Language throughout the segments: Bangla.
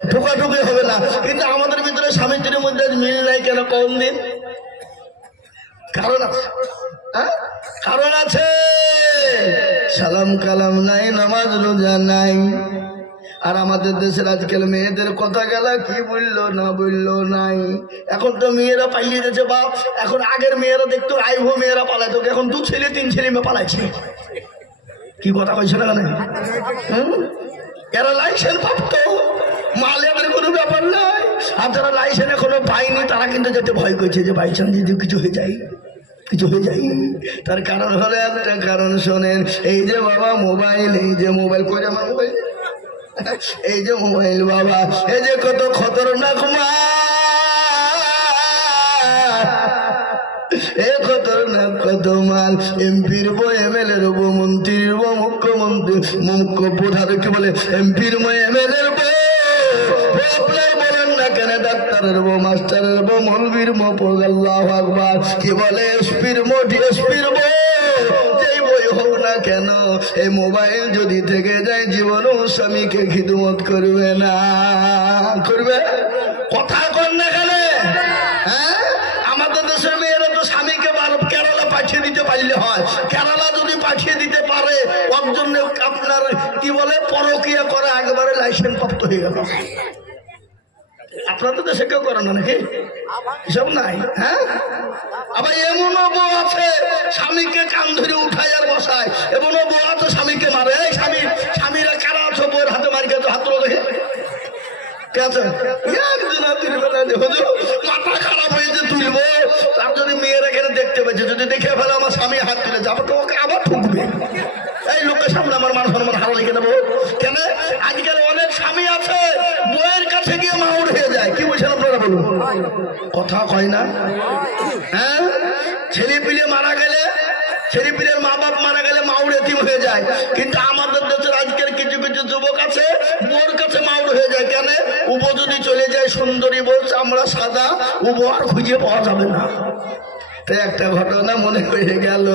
ঠোকাঠুকি হবে না। কিন্তু আমাদের ভিতরে স্বামী স্ত্রীর মধ্যে মিল নাই কেন? কম দিন কারণ আছে, কারণ আছে। সালাম কালাম নাই, নামাজ রোজা নাই। আর আমাদের দেশের আজকাল মেয়েদের কথা গেলা কি বললো না বললো নাই। এখন তো মেয়েরা পালিয়ে যাচ্ছে বাপ। এখন আগের মেয়েরা দেখতো আইভো মেয়েরা পালাইতো, এখন 2 ছেলে 3 ছেলে মেয়ে পালাইছে। কি কথা কইছে না কেন? এরা লাইসেন্স প্রাপ্ত মাল, এদের কোনো ব্যাপার নাই। আর যারা লাইসেন্স এখনো পায়নি তারা কিন্তু যেতে ভয় করছে যে বাই চান্স যদি কিছু হয়ে যায়, কিছু হয়ে যায়। তার কারণ হলো একটা কারণ শোনেন। এই যে বাবা মোবাইল, এই যে মোবাইল কই আমার মোবাইল, এই যে মোবাইল বাবা, এই যে কত খতরনাক মাল, এ খতরনাক কত মাল। এমপির বউ, এমএলএর বউ, মন্ত্রীর বউ, মুখ্যমন্ত্রী মুখ্য প্রধান কি বলে এমপির বউ, এমএলএর বউ, আপনার বলেন না কেন ডাক্তারের বউ, মাস্টারের বউ, মৌলবীর বউ, আল্লাহু আকবার, কি বলে এসপির বউ, ডিএসপির বউ, যেই বই হোক না কেন, এই মোবাইল যদি থেকে যায় জীবনও স্বামীকে খিদমত করবে না। করবে? কথা কর না কেন? হ্যাঁ, আমাদের দেশের মেয়েরা তো স্বামীকে কেরালা পাঠিয়ে দিতে পারলে হয়। কেরালা যদি পাঠিয়ে দিতে পারে ওর জন্য আপনার কি বলে পরকীয়া করে একেবারে লাইসেন্স প্রাপ্ত হয়ে গেল। আপনাদের দেশে কেউ করে না নাকি? এসব নাই। হ্যাঁ, আবার এমনও বউ আছে স্বামীকে কান ধরে উঠায় আর বসায়, এমনও বউ আছে স্বামীকে মারে। এই স্বামীরা কারা আছো বউয়ের হাতে মারি গেছে, হাত দেখে মাথা খারাপ হয়েছে তুলবো। তার যদি মেয়ের এখানে দেখতে পাচ্ছে, যদি দেখে ফেলে আমার স্বামী হাত তুলে যাবো তো ওকে আবার ঠুকবে। এই লোকের সামনে আমার মান সম্মান হারা লিখে দেবো কেন? আজকাল অনেক স্বামী আছে বউয়ের কাছে গিয়ে মাউর হয়ে যায়। কি বলছেন আপনারা বলুন? কথা কয় না? হ্যাঁ, ছেলে পিলে মারা গেলে, ছেলে পিলের মা বাপ মারা গেলে মাউর এতিম হয়ে যায়। কিন্তু আমাদের দেশের আজকের কিছু কিছু যুবক আছে বউর কাছে মাউর হয়ে যায়। কেন? উবো যদি চলে যায়, সুন্দরী বউ, চামড়া সাদা, উবো আর খুঁজে পাওয়া যাবে না। তাই একটা ঘটনা মনে হয়ে গেল।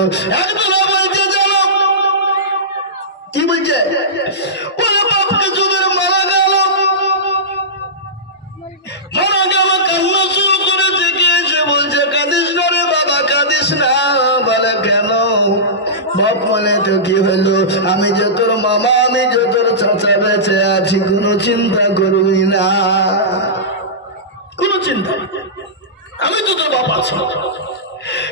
কি বলছে? ওরে বাপকে যদি মারা গেল, মারা গেল, কান্না শুরু করেছে। গিয়েছে বলছে কাঁদিস না রে বাবা, কাঁদিস না। বলে কেন? বাপ বলে তো কি হলো, আমি যে তোর মামা, আমি যে তোর চাচা বেঁচে আছি, কোনো চিন্তা করবি না, কোনো চিন্তা। আমি তো তোর বাপ আছি।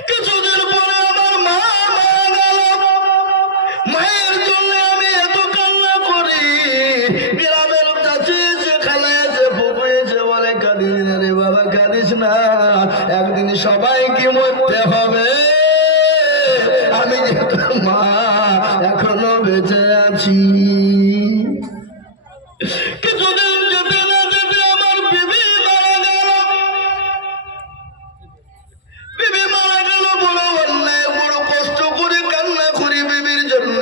কিছুদিন পরে আমার মা মারা গেল। মায়ের জন্য আমি এত কান্না করি। গ্রামের চাচি এসে, খালা এসে, ফুপু এসে বলে কাঁদিস না রে বাবা, কাঁদিস না, একদিন সবাইকে মরতে হবে। আমি যে তোর মা এখনো বেঁচে আছি। কিছুদিন যেতে না যেতে আমার বিবি মারা গেল। বিবি মারা গেল, বড় অন্যায়, বড় কষ্ট করে কান্না করি বিবির জন্য।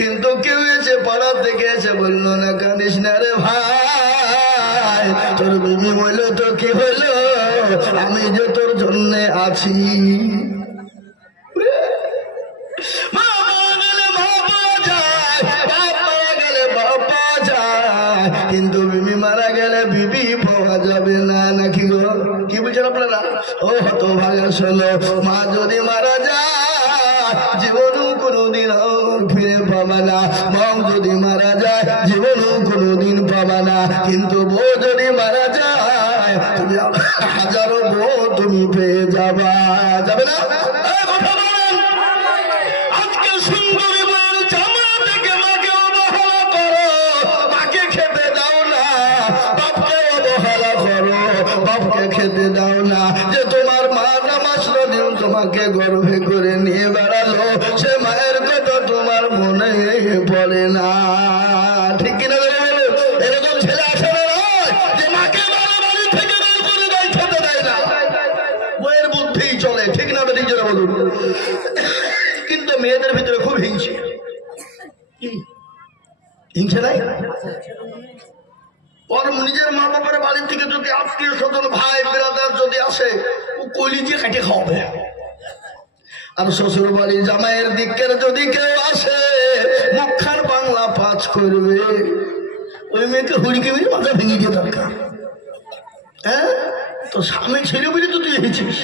কিন্তু কেউ এসে পাড়া থেকে এসে বললো না কাঁদিস না রে ভাই, তোর বিবি বলল তো কি হলো, আমি যে তোর জন্য আছি। কিন্তু বিবি মারা গেলে বিবি পাওয়া যাবে না, নাকি গো? কি বুঝছেন আপনারা? ও হত ভাগা শোনো, মা যদি মারা যায় জীবনও কোনোদিন ফিরে পাবা না। মা যদি মারা যায় জীবনও কোনোদিন পাবা না। কিন্তু বউ যদি মারা যায় তুমি হাজারো বউ তুমি পেয়ে যাবা, যাবে না? কথা বলেন। আজকে সুন্দরী বউয়ের চামড়া থেকে মাকে অবহেলা করো, মাকে খেতে দাও না। বাপকে অবহেলা করো, বাপকে খেতে দাও না। যে তোমার মা নামাজ দিন তোমাকে গর্ভে করে নিয়ে বেড়ালো, সে মায়ের কথা তোমার মনে পড়ে না। ঠিক কিনা? এরকম ছেলে আসে না যে মাকে বাড়ি থেকে বের করে দেয়, খেতে দেয় না। বইয়ের বুদ্ধি চলে, ঠিক না? ঠিক জোরে বলুন। কিন্তু মেয়েদের ভিতরে খুব হিংসে। হিংসে নাই? ওর নিজের মা বাবার বাড়ি থেকে যদি আত্মীয় স্বজন, ভাই ব্রাদার যদি আসে, ও কলিজে কাটে খাওয়াবে। আর শ্বশুর বাড়ি জামাইয়ের দিকের যদি কেউ আসে, মুখখান বাংলা পাঁচ করবে। ওই মেয়েকে হুড়িকে মেরে মাথা ভেঙে দিয়ে দরকার। হ্যাঁ, তো স্বামী ছিল বলে তো তুই এসেছিস।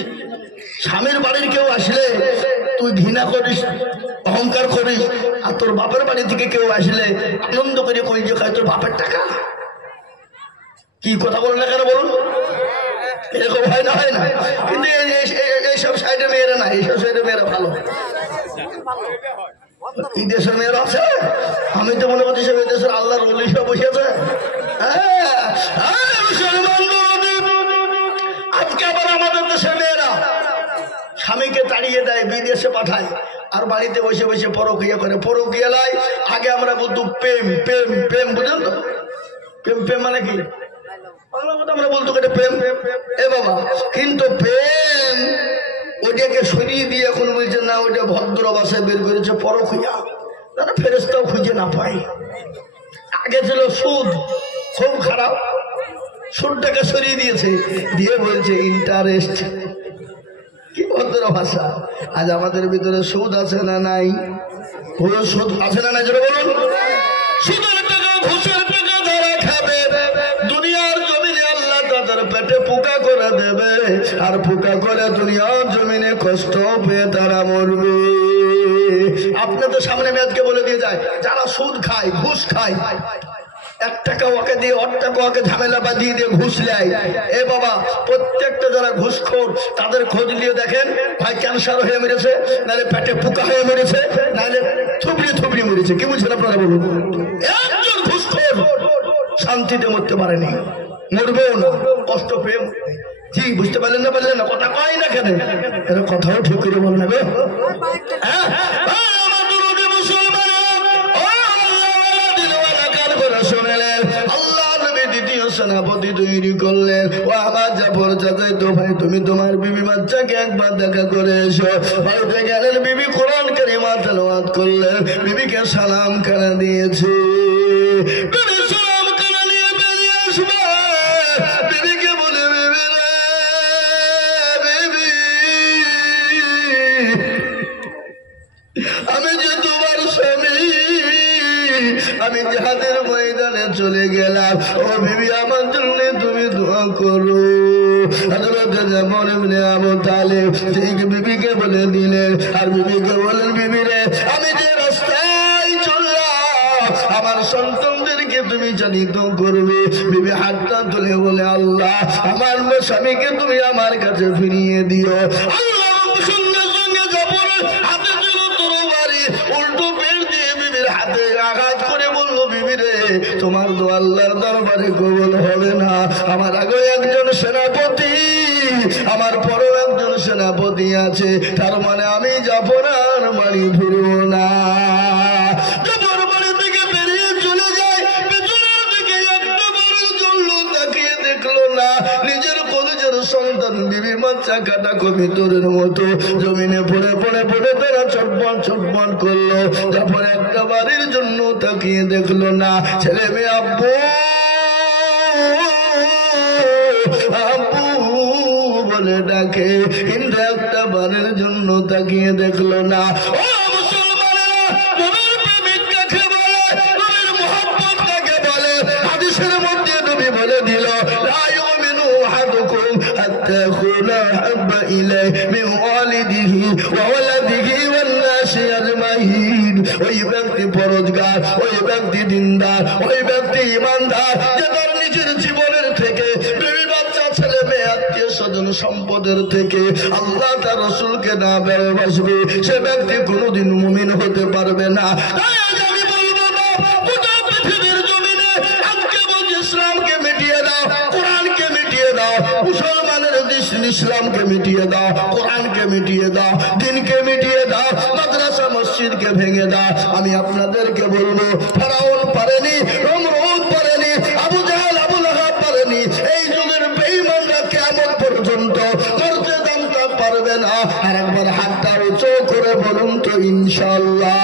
স্বামীর বাড়ির কেউ আসলে তুই ঘৃণা করিস, অহংকার করিস, আর তোর বাপের বাড়ি থেকে কেউ আসলে আনন্দ করে কই যে খায় তোর বাপের টাকা। কি কথা বলেন না কেন বলুন? এরকম হয় না, হয় না? কিন্তু এইসব সাইডে মেয়েরা না, এইসব সাইডে মেয়েরা ভালো। এই দেশের মেয়েরা আছে, আমি তো মনে করছি সব এই দেশের আল্লাহর ওলি সব বসে আছে। আজকে আবার আমাদের দেশের মেয়েরা স্বামীকে তাড়িয়ে দেয়, বিদেশে পাঠায়, আর বাড়িতে বসে বসে পরকিয়া করে। পরকিয়া লাই আগে আমরা বলতো প্রেম প্রেম প্রেম, বুঝলেন তো? প্রেম প্রেম মানে কি বাংলা কথা আমরা বলতো প্রেম এ বাবা, কিন্তু প্রেম ওইটাকে সরিয়ে দিয়ে এখন বলছে না ওইটা ভদ্র ভাষায় বের করেছে পরকিয়া, তারা ফেরেশতাও খুঁজে না পায়। আগে ছিল সুদ, খুব খারাপ, সুদটাকে সরিয়ে দিয়েছে, দিয়ে বলছে ইন্টারেস্ট। কি ভদ্র ভাষা! আজ আমাদের ভিতরে সুদ আছে না নাই? সুদ আছে না নাই বলুন? সুদের টাকা, ঘুষের টাকা যারা খাবে দুনিয়ার জমিনে আল্লাহ তাদের পেটে পোকা করে দেবে, আর পোকা করে দুনিয়ার জমিনে কষ্ট পেয়ে তারা মরবে। আপনাদের সামনে মেয়াদকে বলে দিয়ে যায়, যারা সুদ খায়, ঘুষ খায়, 1 টাকা ওকে দিয়ে 8 টাকা ওকে ঝামেলা বাঁধিয়ে দিয়ে ঘুষ নেয়, এ বাবা প্রত্যেকটা যারা ঘুষখোর তাদের খোঁজ নিয়ে দেখেন, হয় ক্যান্সার হয়ে মেরেছে, নাহলে পেটে পোকা হয়ে মেরেছে, নাহলে থুবড়ি থুবড়ি মেরেছে। কি বুঝছেন আপনারা বলুন? একজন ঘুষখোর শান্তিতে মরতে পারেনি, মরবেও না, কষ্ট পেয়ে। জি, বুঝতে পারলেন না? পারলেন না? কথা কয় না কেন? এরা কথাও ঠিক করে বল না গো। হ্যাঁ, সেনাপতি তৈরি করলেন, ও আমার জাফর চাচাই তো ভাই, তুমি তোমার বিবি বাচ্চাকে একবার দেখা করে এসো। বাড়িতে গেলেন, বিবি কোরআন কারিমা তেলাওয়াত করলেন, বিবিকে সালাম খানা দিয়েছে। বিবি সালাম খানা নিয়ে বেরিয়ে আসবে, বিবিকে বলে বিবি রে বিবি, আমি যে তোমার স্বামী, আমি জিহাদের ময়দানে চলে গেলাম, ও বিবি আমার জন্য তুমি দোয়া করো। হযরত জাফর ইবনে আবু তালিব ঠিক বিবিকে বলে দিলেন, আর বিবিকে বলেন, বিবি রে আমি যে রাস্তায় চললাম আমার সন্তানদেরকে তুমি জানিত করবে। বিবি হাতটা তুলে বলে, আল্লাহ আমার স্বামীকে তুমি আমার কাছে ফিরিয়ে দিও। আল্লাহ সঙ্গে সঙ্গে জাফরের হাতে ছিল তরবারি, উল্টো পেট দিয়ে বিবির হাতে আঘাত করে বলল, বিবি রে তোমার দোয়া আল্লাহর দরবারে কবুল হবে না। আমার আগে একজন সেনাপতি, আমার পরেও একজন সেনাপতি আছে, তার মানে আমি জাফর আর বাড়ি ফিরবো না। জাফর বাড়ি থেকে বেরিয়ে চলে যায়, পেছনের দিকে একটা বারের জন্য তাকিয়ে দেখলো না। নিজের কলেজের সন্তান বিবি বাচ্চা কাটা কবিতরের মতো জমিনে পড়ে পড়ে পড়ে তারা ছটফট ছটফট করলো। জাফর একটা বাড়ির জন্য তাকিয়ে দেখলো না। ছেলে মেয়ে আব্বু আব্বু বলে ডাকে, কিন্তু একটা বারের জন্য তাকিয়ে দেখলো না। ও মুসলমানেরা, নবীর প্রেমিক কাকে বলে, নবীর মুহাব্বত কাকে বলে? হাদিসের মধ্যে নবী বলে দিল, লা ইউমিনু আহাদুকুম হাত্তা ইয়াকুনা আহাব্বা ইলাইহি মিন ওয়ালিদিহি ওয়া ওয়ালাদিহি ওয়ান নাসি আজমাইন। ওই ব্যক্তি পরহেজগার, ওই ব্যক্তি দিনদার, ওই ব্যক্তি ঈমানদার, যে তার নিজের জীবনের থেকে, বিবি বাচ্চা ছেলে মেয়ে আত্মীয় স্বজন সম্পদের থেকে আল্লাহ তার রাসূলকে না ভালোবাসবে, সে ব্যক্তি কোনোদিন মুমিন হতে পারবে না। তাই আজ আমি বলবো না, গোটা পৃথিবীর জমিনে আজকে বলছি ইসলামকে মিটিয়ে দাও, কোরআনকে মিটিয়ে দাও, মুসলমানের দিন ইসলামকে মিটিয়ে দাও, কোরআনকে মিটিয়ে দাও, দিনকে মিটিয়ে দাও, মাদ্রাসা মসজিদকে ভেঙে দাও। আমি আপনাদেরকে বলবো, ফেরাউন পারেনি, নমরুদ পারেনি, আবু জাহেল আবু লাহাব পারেনি, এই যুগের বেঈমানরা কিয়ামত পর্যন্ত মরতে দামটা পারবে না। আর একবার হাতটা উঁচু করে বলুন তো ইনশাআল্লাহ।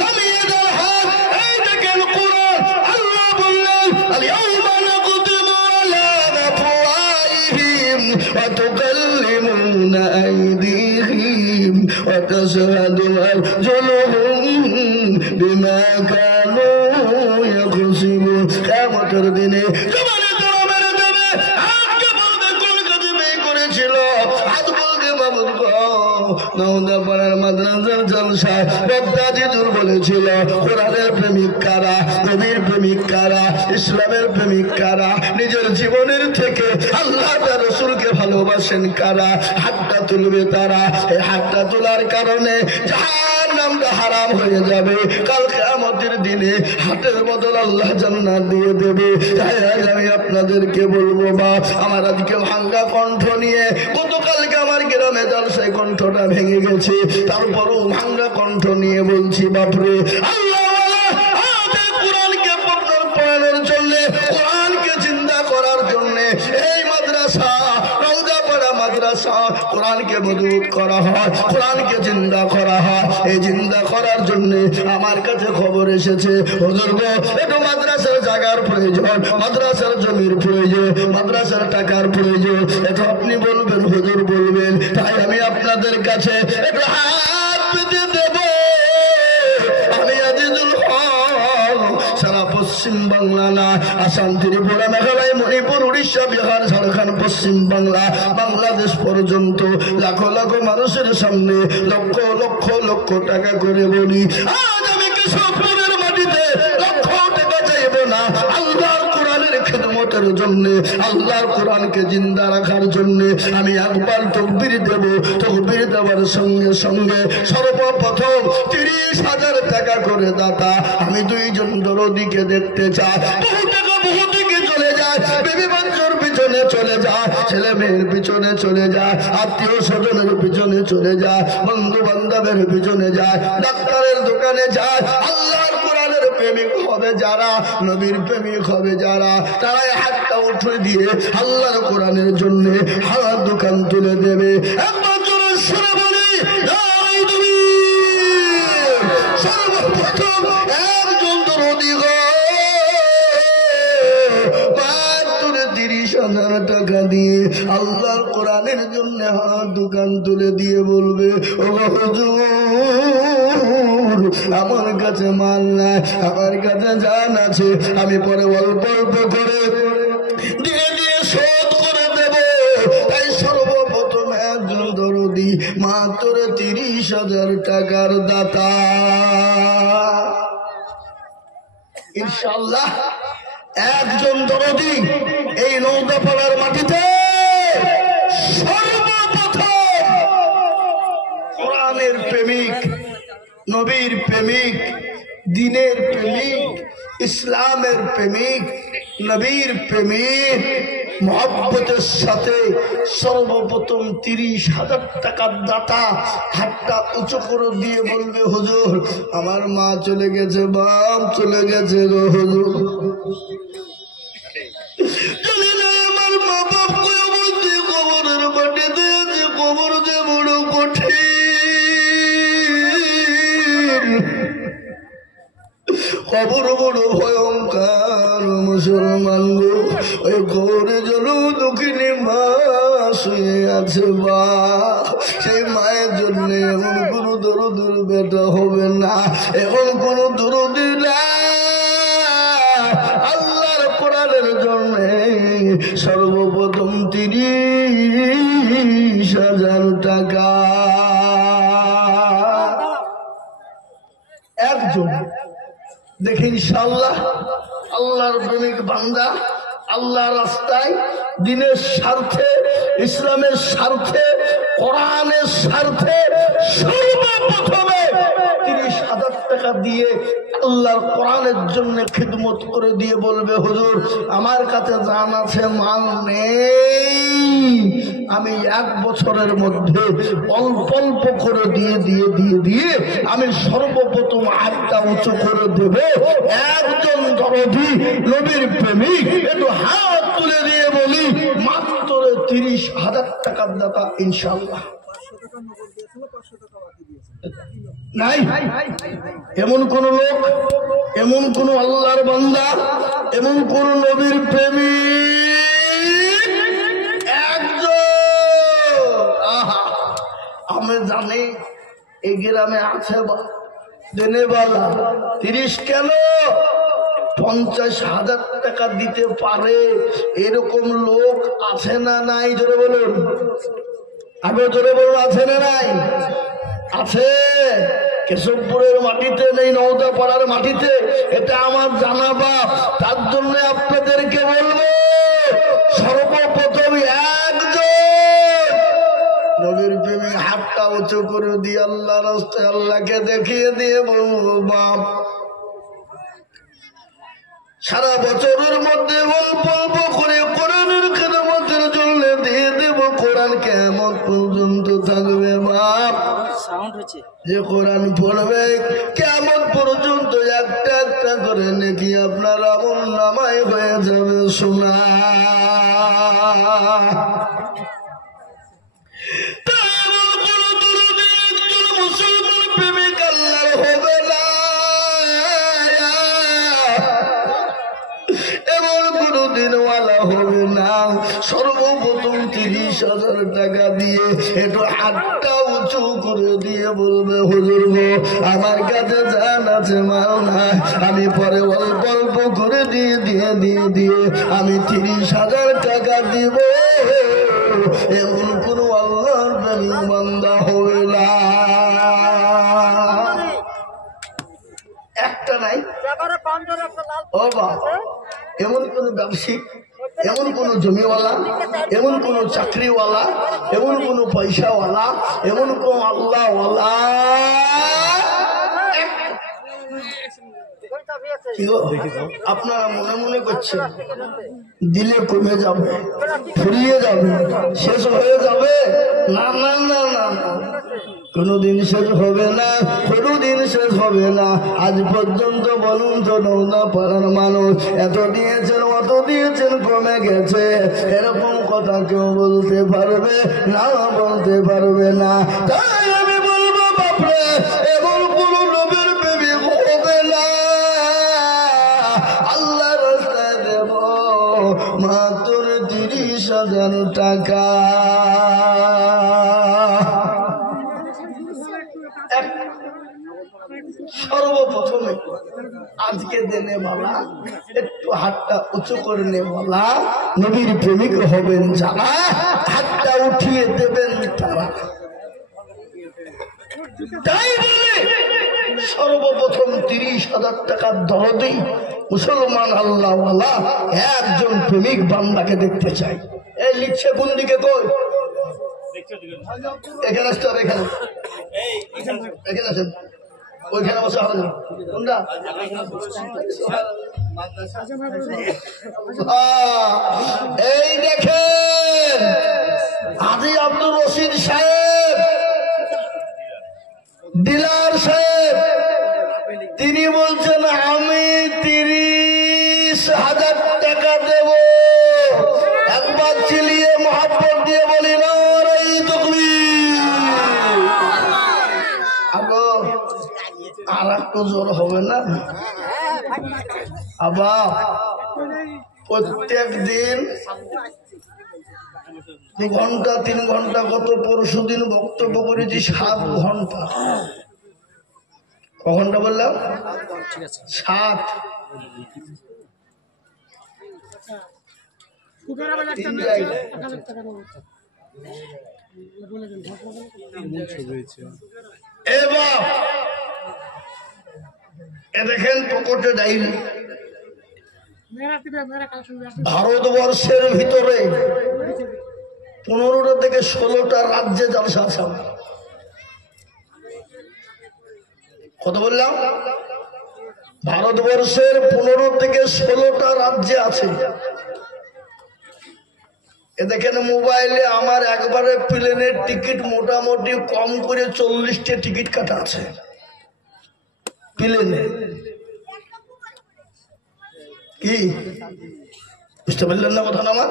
নামিয়ে দাও হাত, এই দেখেন কোরআন, আল্লাহ বললেন, আল-ইয়াউমা নাখতিমু আলা আফওয়াহিহিম ওয়া তুকাল্লিমুনা আইদিহিম ওয়া তাশহাদু আরজুলুহুম বিমা কানু খুশিব কিয়ামতের দিনে জবানে তারা মেরে দেবে আজকে বলবে কোন কাজে মেয়ে করেছিল আজ বলবে মাবুদ গো নওদা পাড়ার মাদ্রাসার জলসায় বক্তা জিদুর বলেছিল কোরআনের প্রেমিক কারা নবীর প্রেমিক কারা ইসলামের প্রেমিক কারা নিজের জীবনের থেকে আল্লাহ তার রাসূলকে ভালোবাসেন কারা হাতটা তুলবে তারা এই হাতটা তোলার কারণে জাহান্নামটা হারাম হয়ে যাবে কাল কিয়ামতের দিনে হাতের বদল আল্লাহ জান্নাত দিয়ে দেবে তাই আজ আমি আপনাদেরকে বলবো বা আমার আজকে ভাঙ্গা কণ্ঠ নিয়ে গতকালকে আমার গ্রামে জলসায় কণ্ঠটা ভেঙে গেছে তারপরও ভাঙ্গা কণ্ঠ নিয়ে বলছি বাপরে আল্লাহ কোরআনকে পড়ানোর জন্য কোরআনকে জিন্দা করার জন্য এই মাদ্রাসা মাদ্রাসা কোরআনকে মজবুত করা হয় কোরআনকে জিন্দা করা হয় এই জিন্দা করার জন্য আমার কাছে খবর এসেছে হুজুর গো একটু মাদ্রাসার জায়গার প্রয়োজন মাদ্রাসার জমির প্রয়োজন মাদ্রাসার টাকার প্রয়োজন এটা আপনি বলবেন হুজুর বলবেন তাই আমি আপনাদের কাছে একটু হাত পেতে দেব আমি আজিজুল হক সারা পশ্চিম বাংলা না আসাম ত্রিপুরা মেঘালয় মণিপুর উড়িষ্যা বিহার ঝাড়খণ্ড পশ্চিম বাংলা বাংলাদেশ পর্যন্ত লাখো লাখো মানুষের সামনে লক্ষ লক্ষ লক্ষ টাকা করে বলি আজ আমি কেশবপুরের মাটিতে লক্ষ টাকা চাইব না আল্লাহর কোরআনের খিদমতের জন্য আল্লাহর কোরআনকে জিন্দা রাখার জন্য আমি একবার তাকবীর দেব তাকবীর দেওয়ার সঙ্গে সঙ্গে সর্বপ্রথম 30,000 টাকা করে দাতা আমি দুইজন দরদিকে দেখতে চাই বহু টাকা বহু দিকে চলে যায় বেবি বাচ্চার পিছনে চলে যায় ছেলে মেয়ের পিছনে চলে যায় আত্মীয় স্বজনের পিছনে চলে যায় বন্ধু বান্ধবের পিছনে যায় ডাক্তারের দোকানে যায় আল্লাহর কোরআনের প্রেমিক হবে যারা নবীর প্রেমিক হবে যারা তারাই হাতটা উঠে দিয়ে আল্লাহর কোরআনের জন্য হাত দোকান তুলে দেবে একবার জোরে শুনে বলি সর্বপ্রথম একজন দরদি মাত্র 30,000 টাকা দিয়ে আল্লাহর কোরআনের জন্য হাত দোকান তুলে দিয়ে বলবে ও হুজুর আমার কাছে মাল নাই আমার কাছে জান আছে আমি পরে অল্প অল্প করে দিয়ে দিয়ে শোধ করে দেব তাই সর্বপ্রথম একজন দরদি মাত্র 30,000 টাকার দাতা ইনশাআল্লাহ একজন দরদি এই নওদাপাড়ার মাটিতে সর্বপ্রথম কোরআনের প্রেমিক নবীর প্রেমিক দ্বীনের প্রেমিক ইসলামের প্রেমিক নবীর প্রেমিক মহব্বতের সাথে সর্বপ্রথম 30,000 টাকার দাতা হাতটা উঁচু করে দিয়ে বলবে হুজুর আমার মা চলে গেছে বাপ চলে গেছে গো হুজুর চলে যায় আমার মা বাপ বলতে কবরের মাটিতে আছে কবর যে বড় কঠিন কবর বড় ভয়ঙ্কর মুসলমান গো ওই কবরে জল দক্ষিণী মা শুয়ে আছে বা সেই মায়ের জন্য এমন কোনো দরদের বেটা হবে না এমন কোনো দরদি না আল্লাহর কোরআনের জন্য সর্বপ্রথম 30,000 টাকা একজন দেখি ইনশাআল্লাহ আল্লাহর প্রেমিক বান্দা আল্লাহর রাস্তায় দ্বীনের স্বার্থে ইসলামের স্বার্থে কোরআনের স্বার্থে সর্বপ্রথমে 30,000 টাকা দিয়ে আল্লাহর কোরআনের জন্য খিদমত করে দিয়ে বলবে হুজুর আমার কাছে জান আছে মাল নেই আমি 1 বছরের মধ্যে অল্প অল্প করে দিয়ে আমি সর্বপ্রথম হাতটা উঁচু করে দেব একজন দরদি নবীর প্রেমিক একটু হাত তুলে দিয়ে বলি মাত্র 30,000 টাকার দাতা ইনশাআল্লাহ নাই এমন কোন লোক এমন কোন আল্লাহর বান্দা এমন কোন নবীর প্রেমিক একজন আমি জানি এই গ্রামে আছে দেনেবালা 30 কেন 50,000 টাকা দিতে পারে এরকম লোক আছে না নাই? জোরে বলুন, আগে জোরে বলুন, আছে না নাই? আছে। কেশবপুরের মাটিতে নেই, নওদাপাড়ার মাটিতে, এটা আমার জানা বাপ। তার জন্য আপনাদেরকে বলবো, সর্বপ্রথম একজন নবীর প্রেমে হাতটা উঁচু করে দিয়ে আল্লাহ রাস্তায় আল্লাহকে দেখিয়ে দিয়ে বলবো, বাপ সারা বছরের মধ্যে অল্প অল্প করে কোরআনের খেদমতের জন্য দিয়ে দেব। কোরআন কেমন পর্যন্ত থাকবে বাপ, যে কোরআন পড়বে কেমন পর্যন্ত একটা একটা করে নাকি আপনার আমল নামায় হয়ে যাবে শোনা। মুসলমান প্রেমিক আল্লাহর হবে না, এমন কোনদিন ওয়ালা হবে না। সর্বপ্রথম 30,000 টাকা দিয়ে একটু হাতটা উঁচু করে দিয়ে বলবে, হুজুর গো আমার কাছে জান আছে মাল না, আমি পরে অল্প অল্প করে দিয়ে দিয়ে দিয়ে দিয়ে আমি 30,000 টাকা দিব। এমন কোন আল্লাহর প্রেমিক বান্দা হবে না। একটা নাই ও বাবা, এমন কোন ব্যবসায়িক, এমন কোন জমিওয়ালা, এমন কোন চাকরিওয়ালা, এমন কোন পয়সাওয়ালা, এমন কোন আল্লাহওয়ালা আপনারা মনে মনে করছেন দিলে কমে যাবে, ফুরিয়ে যাবে, শেষ হয়ে যাবে? না না না না, কোনদিন শেষ হবে না, কোনদিন শেষ হবে না। আজ পর্যন্ত বলুন তো নওদাপাড়ার মানুষ এত দিয়েছেন অত দিয়েছেন কমে গেছে এরকম কথা কেউ বলতে পারবে না? বলতে পারবে না। তাই আমি বলবো বাপরে, এমন কোন নবীর প্রেমিক হবে না। আল্লাহ রাস্তায় দেব মাত্র 30,000 টাকা। সর্বপ্রথমে আজকে দেনে বলা, একটু হাতটা উঁচু করে নে বলা, নবীর প্রেমিক হবেন যারা, হাতটা উঠিয়ে দেবেন তারা। তাই বলে সর্বপ্রথম 30,000 টাকার দরদি মুসলমান আল্লাহওয়ালা একজন প্রেমিক বান্দাকে দেখতে চাই। এই লিখছে কোন দিকে? কই এখানে আসতে হবে, এখানে এখানে আসেন, ওইখানে বসে হবে না। কোনটা? এই দেখেন হাজী আব্দুর রশিদ সাহেব, ডিলার সাহেব, তিনি বলছেন আমি 30,000 টাকা দেব। একবার চিলিয়ে মহাব্বত দিয়ে বলি না আর একটু জোর হবে না? আবার প্রত্যেক দিন 2 ঘন্টা 3 ঘন্টা, কত পরশু দিন বক্তব্য করেছি 7 ঘন্টা। ক ঘন্টা বললাম? 7। এবার দেখেন পকেটে ডাইরি, ভারতবর্ষের ভিতরে 15টা থেকে 16টা রাজ্যে জলসা আছে। কত বললাম? ভারতবর্ষের 15 থেকে 16টা রাজ্যে আছে। এ দেখেন মোবাইলে আমার একবারে প্লেনের টিকিট মোটামুটি কম করে 40টা টিকিট কাটা আছে প্লেনে। কি বুঝতে পারলেন না কথা? আমার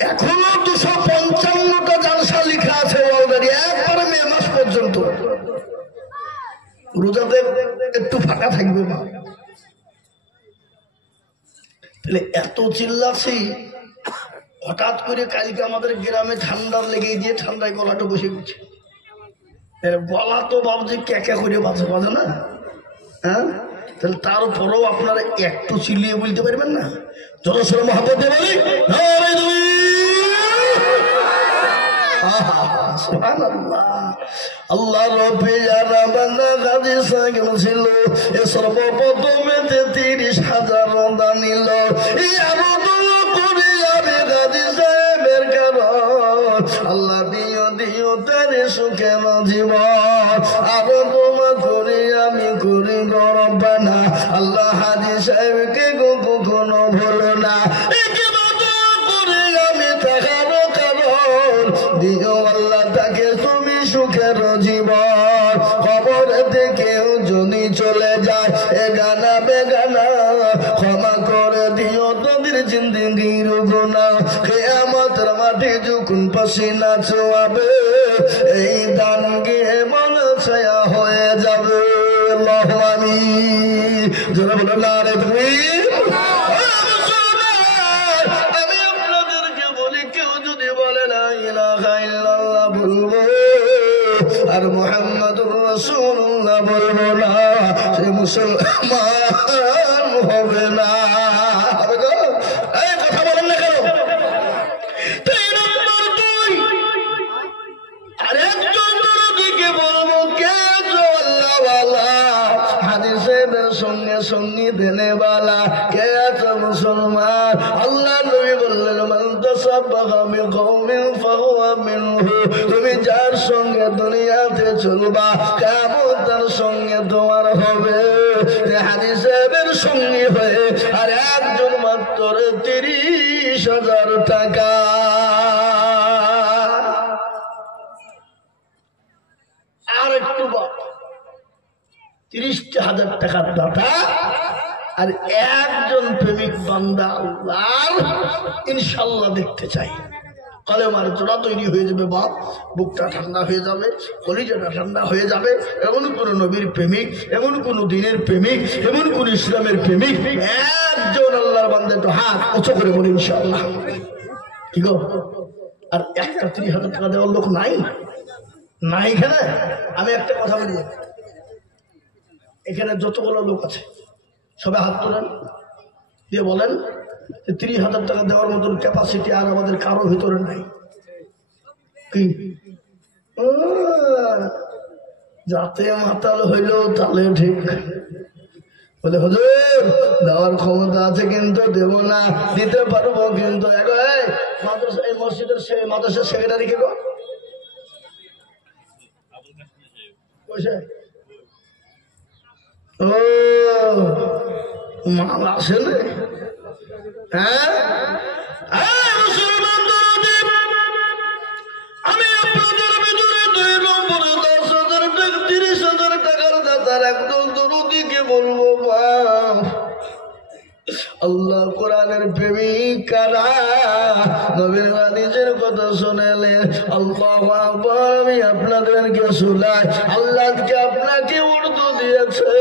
এখনো 255টা জালসা লেখা আছে অলরেডি, একবারে মে মাস পর্যন্ত। রোজাতে একটু ফাঁকা থাকবে না। তাহলে এত চিল্লাছি, হঠাৎ করে কালকে আমাদের গ্রামে ঠান্ডার লেগে দিয়ে ঠান্ডায় গলাটা বসে গেছে। গলা তো বাবজি ক্যাকা করে বাজে বাজে না, হ্যাঁ? তাহলে তারপরেও আপনারা একটু চিল্লিয়ে বলতে পারবেন না? যত সরে মহাব্বত দিয়ে বলি আল্লাহ রবে যারা বান্দা গাজী সাকিব ছিল এ সর্বপ্রথমে ৩৩,০০০ দানিল আল্লাহ দিও দিও তারে সুখের জীবন আরো তোমা করি আমি করি গরবানা আল্লাহ হাজী সাহেবকে গো কখনো ভুলো না আমি থাকারও কারণ দিও আল্লাহ তাকে তুমি সুখের জীবন খবরেতে কেউ যদি চলে যায় এ গানা বেগানা ক্ষমা করে দিও তোদের জিন্দেগির গুনাহ কিয়ামতের মাঠে যখন পসিনা ছোঁয়াবে এই দান গিয়ে মন ছায়া হয়ে যাবে আল্লাহু আমিন জোরে বলো নারে তাকবীর। আমি আপনাদেরকে বলি কেউ যদি বলে লা ইলাহা ইল্লাল্লাহ বলবো আর মুহাম্মাদুর রাসূলুল্লাহ বলবো না সে মুসলমান হবে না। এই কথা বলেন না কেন? আরেকজন দিকে বলবো কে আল্লাহওয়ালা হাদিসের সঙ্গে সঙ্গী দেনে বালা কে আছে মুসলমান? আল্লাহ নবী বললেন মান তাসাব্বাহা বিকওমিন ফাহুয়া মিনহু তুমি যার সঙ্গে দুনিয়াতে চলবা কিয়ামত তার সঙ্গে তোমার হবে। যে হাদিসের সঙ্গী হয়ে আর একজন মাত্র ৩০,০০০ টাকা। আর একটু ৩০,০০০ টাকার দাতা আর একজন প্রেমিক বান্দা আল্লাহর ইনশাআল্লাহ দেখতে চাই। কলেমার জোড়া তৈরি হয়ে যাবে, বাপ বুকটা ঠান্ডা হয়ে যাবে, কলিজাটা ঠান্ডা হয়ে যাবে। এমন কোন নবীর প্রেমিক, এমন কোন দিনের প্রেমিক, এমন কোন ইসলামের প্রেমিক একজন আল্লাহর বান্দা একটু হাত উঁচু করে বলি ইনশাআল্লাহ। কি গো, আর একটা ৩০,০০০ টাকা দেওয়ার লোক নাই না এখানে? আমি একটা কথা বলি, এখানে যতগুলো লোক আছে সবাই হাত তোলেন দিয়ে বলেন যে ৩০,০০০ টাকা দেওয়ার মতন ক্যাপাসিটি আর আমাদের কারো ভিতরে নাই। কি যাতে মাতাল হইলেও তাহলে ঠিক বলে হুজুর দেওয়ার ক্ষমতা আছে কিন্তু দেব না, দিতে পারবো কিন্তু। মাদ্রাসা এই মসজিদের মাদ্রাসার সেক্রেটারি কে গো? ও মাল আসে না? হ্যাঁ আমি আপনাদের ভিতরে ২ নম্বরে ১০,০০০ টাকা ৩০,০০০ টাকার দাতার একদম দরুদিকে বলবো আল্লাহ কোরআনের প্রেমিক কারা নবীর হাদিসের কথা শুনেলেন আল্লাহু আকবার। আমি আপনাদেরকে শুনাই আল্লাহকে আপনাকে উর্দু দিয়েছে,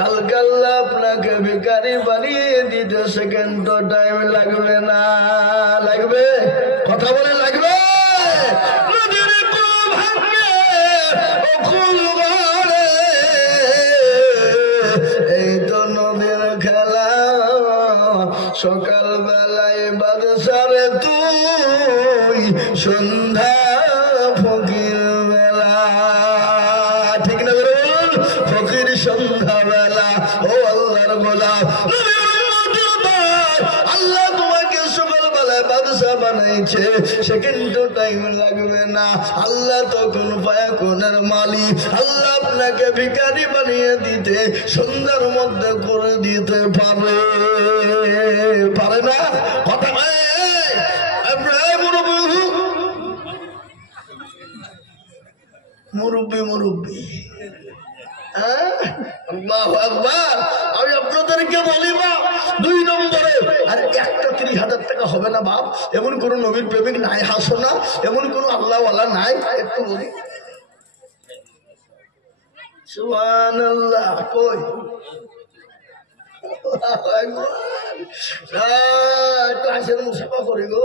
কালকে আল্লাহ আপনাকে ভিখারি বানিয়ে দিতে সেকেন্ড টাইম লাগবে না? লাগবে? কথা বলে লাগবে? এই তো নদীর খেলা সকাল বেলায় বাদশারে তুই সন্ধ্যা ফকির বেলা, ঠিক না? ফকির সন্ধ্যা বেলা ও আল্লাহর গোলাম আল্লাহ তোমাকে সকাল বেলায় বাদশা বানাইছে, সেকেন্ড টাইম লাগবে না। আল্লাহ তখন ফায়াকুনের মালিক, আল্লাহ আপনাকে ভিখারি বানিয়ে দিতে সন্ধ্যার মধ্যে করে দিতে পারে না? কথা মুরব্বী মুরব্বী আল্লাহু আকবার। আমি আপনাদেরকে বলি বাপ ২ নম্বরে আর একটা ৩০,০০০ টাকা হবে না বাপ। এমন কোন নবীর প্রেমিক নাই হাসো না, এমন কোন আল্লাহওয়ালা নাই? একটু বলি সুবহানাল্লাহ। কই মুসাফা করি গো।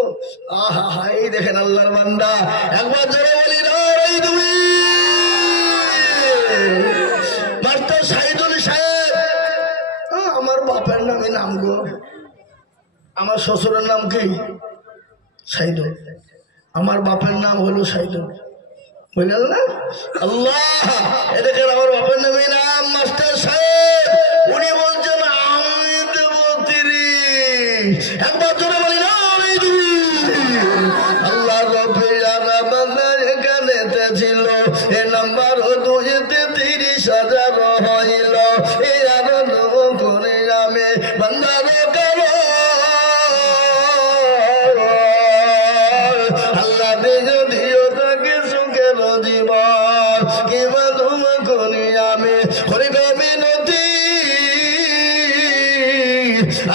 আহা এই দেখেন আল্লাহর বান্দা, একবার জোরে বলি মাস্টার সাইদুল সাহেব, আমার বাপের নামে নাম গো, আমার শ্বশুরের নাম কি সাইদুল, আমার বাপের নাম হলো সাইদুল, বুঝলেন না? আল্লাহ, এদিকে আমার বাপের নামে নাম মাস্টার সাহেব, উনি বলছেন আমি দেব 30, একবার জোরে বলি না আমি দিবি। আল্লাহ রবে যারা বান্দার এখানেতে ছিল, এ নাম্বার 2-তে 30,000 হইল, এই আনন্দ করে আমি বান্দার কারো আল্লাহ যদিও তাকে সুখের জীবন কিংবা তুমি করি আমি করিব মিনতি,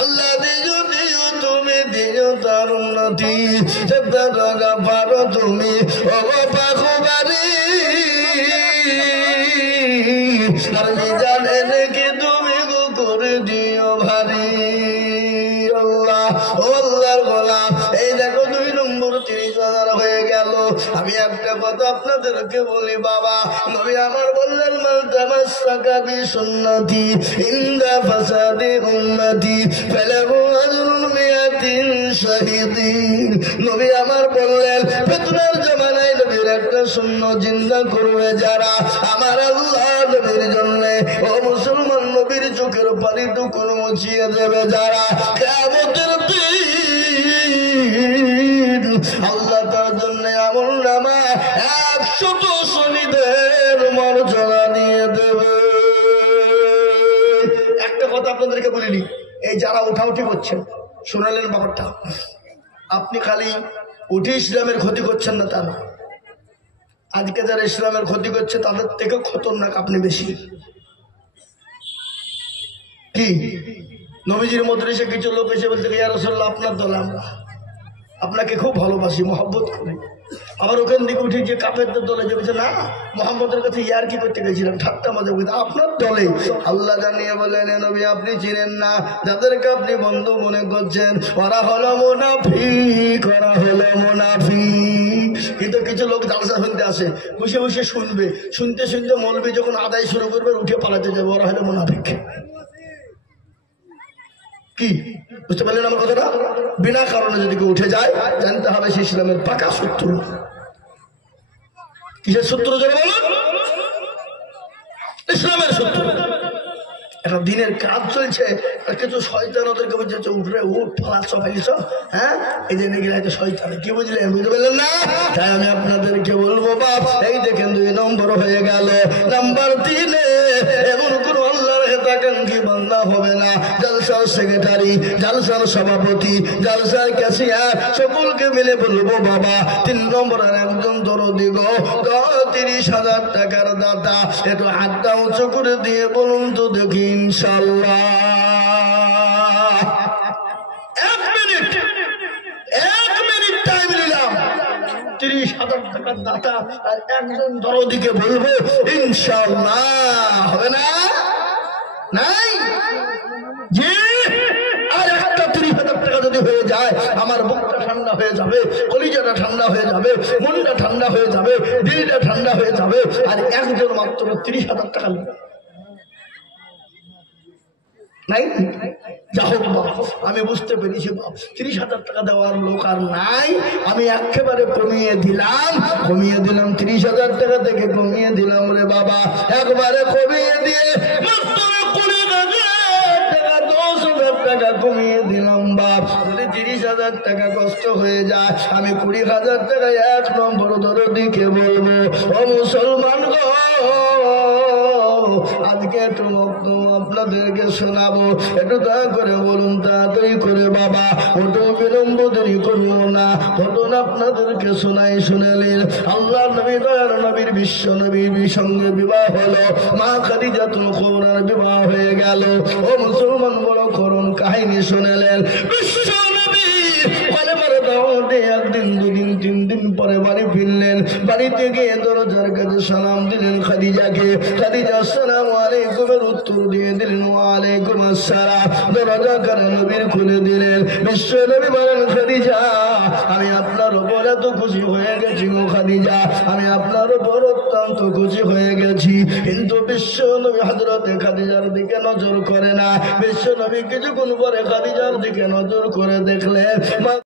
আল্লাহ যদিও তুমি দিও তার উন্নতি, সেটা পারো তুমি পাখুবারি, আর জানে নাকি তুমি গো করে দিও ভারী। আল্লাহ, ও আল্লাহর গোলাম, এই দেখো 2 নম্বর 30,000 হয়ে গেল। আমি একটা কথা আপনাদেরকে বলি বাবা, নবী আমার বললেন মাল তামাসসাকা বিসুন্নতি ইনদা ফাসাদি উম্মতি ফালাহু আজরুন মিয়াতিন শাহীদিন। নবী আমার বললেন ফিতনার জামানায় নবীর একটা সুন্নাত জিন্দা করবে যারা, আমার আল্লাহ নবীর জন্য ও মুসলমান নবীর চোখের পানিটুকু মুছিয়ে দেবে যারা, কিয়ামতের দিন আল্লাহ তার জন্য আমল নামা 100 শহীদের মর্যাদা দিয়ে দেবে। একটা কথা আপনাদেরকে বলিনি, এই যারা উঠাউঠি করছেন শোনালেন ব্যাপারটা, আপনি খালি উঠে ইসলামের ক্ষতি করছেন না তা না, আজকে যারা ইসলামের ক্ষতি করছে তাদের থেকে খতরনাক আপনি বেশি। কি নবীজির মজলিসে কিছু লোক এসে বলছে ইয়া রাসূলুল্লাহ আপনার দলে আমরা আপনাকে খুব ভালোবাসি, মহব্বত করি, আবার ওখান থেকে উঠে যে কাফেরদের দলে যে বলছে না মোহাম্মদের কাছে ইয়ার কি করতে গেছিলাম, ঠাট্টা মজা করতে আপনার দলে। আল্লাহ জানিয়ে বলেন নবী আপনি চিনেন না যাদেরকে আপনি বন্ধু মনে করছেন, ওরা হলো মুনাফিক, ওরা হলো মুনাফিক। কিন্তু কিছু লোক জালসা শুনতে আসে, বসে বসে শুনবে, শুনতে শুনতে মৌলবি যখন আদায় শুরু করবে উঠে পালাতে যাবে, ওরা হলো মুনাফিক। কি বুঝতে পারলেন আমার কথাটা? বিনা কারণে যদি কেউ উঠে যায় জানতে হবে সে ইসলামের পাকা শত্রু। কিসের শত্রু যারা বলুন? ইসলামের শত্রু। একটা দিনের কাজ চলছে, কিছু শয়তান ওদেরকে বলছে উঠরে উঠ পালাচ্ছ ফেলিস, হ্যাঁ এই যে নাকি হয়তো শয়তান, কি বুঝলেন? বুঝতে পারলেন না? তাই আমি আপনাদেরকে বলবো বাপ, এই দেখেন 2 নম্বর হয়ে গেল। নাম্বার 3, এমন কোন আল্লাহর হেতাকাঙ্ক্ষী বান্দা হবে না, জালসার সেক্রেটারি, জালসার সভাপতি, জালসার ক্যাশিয়ার সকলকে মিলে বলবো বাবা 3 নম্বরের একজন দরদি গো 30,000 টাকার দাতা, একটু হাতটা উঁচু করে দিয়ে বলুন তো দেখি ইনশাআল্লাহ। 1 মিনিট টাইম নিলাম, 30,000 টাকার দাতা আর একজন দরদিকে বলবো ইনশাআল্লাহ। হবে না? নাই জি, আর একটা 30,000 টাকা যদি হয়ে যায় আমার বুকটা ঠান্ডা হয়ে যাবে, কলিজাটা ঠান্ডা হয়ে যাবে, মনটা ঠান্ডা হয়ে যাবে, দিলটা ঠান্ডা হয়ে যাবে। আর একজন মাত্র 30,000 টাকা নাই, যা হোক বাপ আমি বুঝতে পেরেছি বাপ 30,000 টাকা দেওয়ার লোক আর নাই, আমি একেবারে কমিয়ে দিলাম 30,000 টাকা থেকে কমিয়ে দিলাম রে বাবা, একবারে কমিয়ে দিয়ে 10,000 টাকা কমিয়ে দিলাম বাপ। যদি 30,000 টাকা কষ্ট হয়ে যায় আমি 20,000 টাকা 1 নম্বর দরদিকে বলবো ও মুসলমান গো আজকে একটু বক্তব্য আপনাদেরকে শোনাবো, একটু দয়া করে বলুন তাড়াতাড়ি করে বাবা, ওটু বিলম্ব দেরি করবো না, ঘটনা আপনাদেরকে শোনাই শুনালেন। আল্লাহ নবী দয়ার নবীর বিশ্ব নবীর সঙ্গে বিবাহ হলো, মা খাদিজাতুল কুবরার বিবাহ হয়ে গেল। ও মুসলমান বড় করুন কাহিনী শুনালেন। বিশ্ব নবী একদিন 2 দিন 3 দিন পরে বাড়ি ফিরলেন, বাড়িতে গিয়ে দরজার কাছে সালাম দিলেন খাদিজাকে, খাদিজা আসসালামু আলাইকুমের উত্তর দিয়ে দিলেন ওয়ালাইকুম আসসালাম। দরজা করে নবীর খুলে দিলেন। বিশ্ব নবী বলেন খাদিজা আমি আপনার উপর এত খুশি হয়ে গেছি গো খাদিজা, আমি আপনার উপর অত্যন্ত খুশি হয়ে গেছি। কিন্তু বিশ্ব নবী হযরতে খাদিজার দিকে নজর করে না। বিশ্ব নবী কিছুক্ষণ পরে খাদিজার দিকে নজর করে দেখলেন